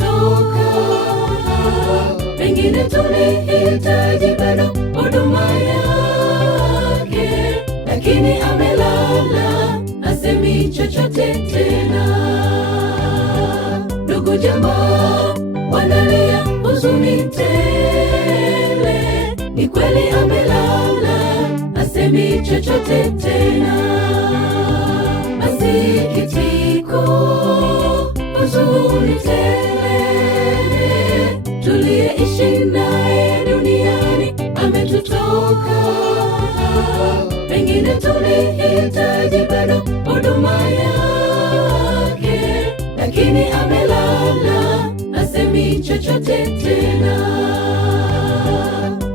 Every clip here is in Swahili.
ametutoka. Pengine tulihitaji bado huduma yake, lakini amelala, hasemi chochote tena. Ndugu jamaa wanalia huzuni tele, ni kweli amelala, hasemi chochote tena. Masikitiko, huzuni tele, tuliyeishi naye duniani ametutoka. Pengine tulihitaji bado huduma yake, lakini amelala, hasemi chochote tena.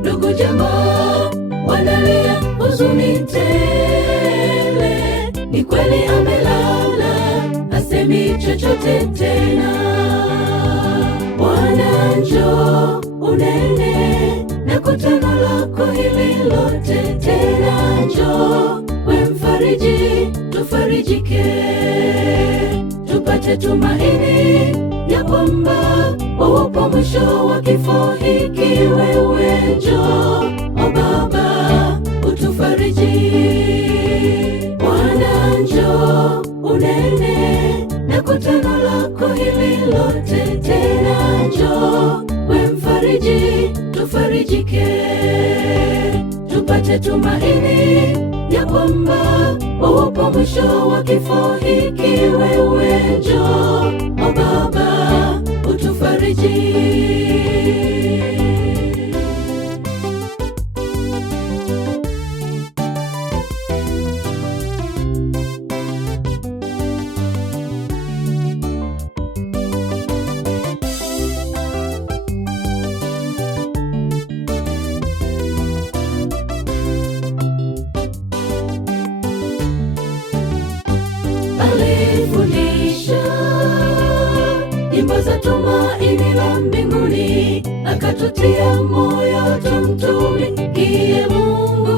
Ndugu jamaa wanalia huzuni tele, ni kweli amelala, hasemi chochote tena. Bwana njoo unene na kutano lako hili lote tena. Njoo we mfariji, tufarijike, tupate tumaini ya kwamba upo mwisho wa kifo hiki. Wewe njoo, o Baba, utufariji. Bwana njoo unene na kutano lako hili lote tena. Njoo we mfariji, tufarijike, tupate tumaini ya kwamba upo mwisho wa kifo hiki. Wewe njoo, o Baba, utufariji. Alifundisha nyimbo za tumaini la mbinguni, akatutia moyo tumtumikie Mungu.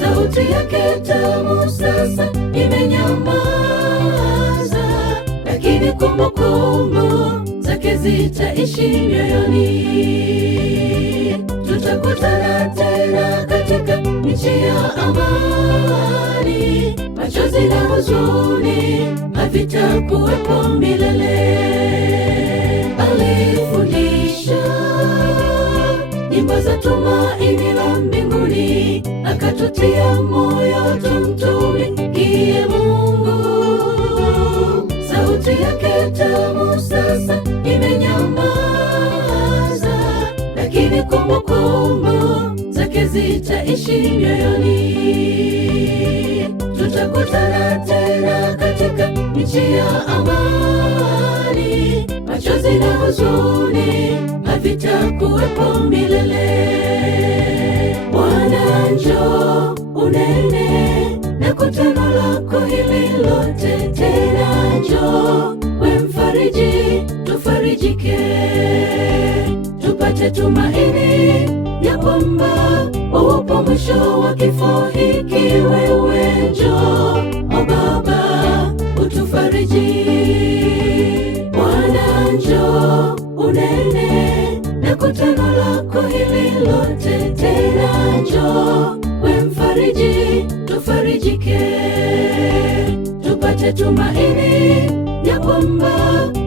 Sauti yake tamu sasa imenyamaza, lakini kumbukumbu zake zitaishi mioyoni. Tutakutana tena katika nchi ya amani, machozi na huzuni havitakuwepo milele. Alifundisha nyimbo za tumaini la mbinguni, akatutia moyo tumtumikie Mungu. Sauti yake tamu sasa imenyamaza, lakini kumbukumbu zake zitaishi mioyoni. Tutakutana tena katika nchi ya amani, machozi na huzuni havitakuwepo milele. Bwana njoo unene na kutano lako hili lote tena. Njoo we mfariji, tufarijike, tupate tumaini ya kwamba upo mwisho wa kifo hiki. Wewe njoo, o Baba, utufariji. Bwana njoo unene na kutano lako hili lote tena. Njoo we mfariji, tufarijike, tupate tumaini ya kwamba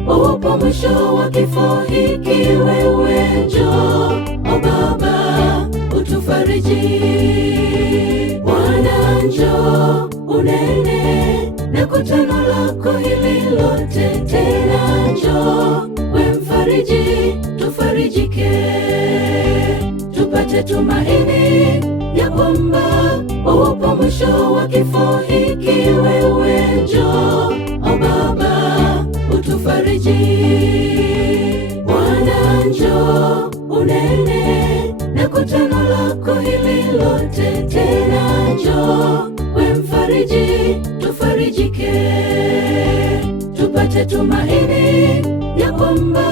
upo mwisho wa kifo hiki. Wewe njoo, o Baba, utufariji. Bwana njoo unene na kutano lako hili lote tena. Njoo we mfariji, tufarijike, tupate tumaini ya kwamba upo mwisho wa kifo hiki. Wewe njoo, o Baba, utufariji. Bwana njoo unene na kutano lako hili lote tena. Njoo we mfariji, tufarijike, tupate tumaini ya kwamba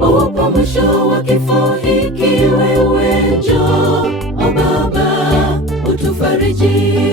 upo mwisho wa kifo hiki. Wewe njoo, o Baba, utufariji.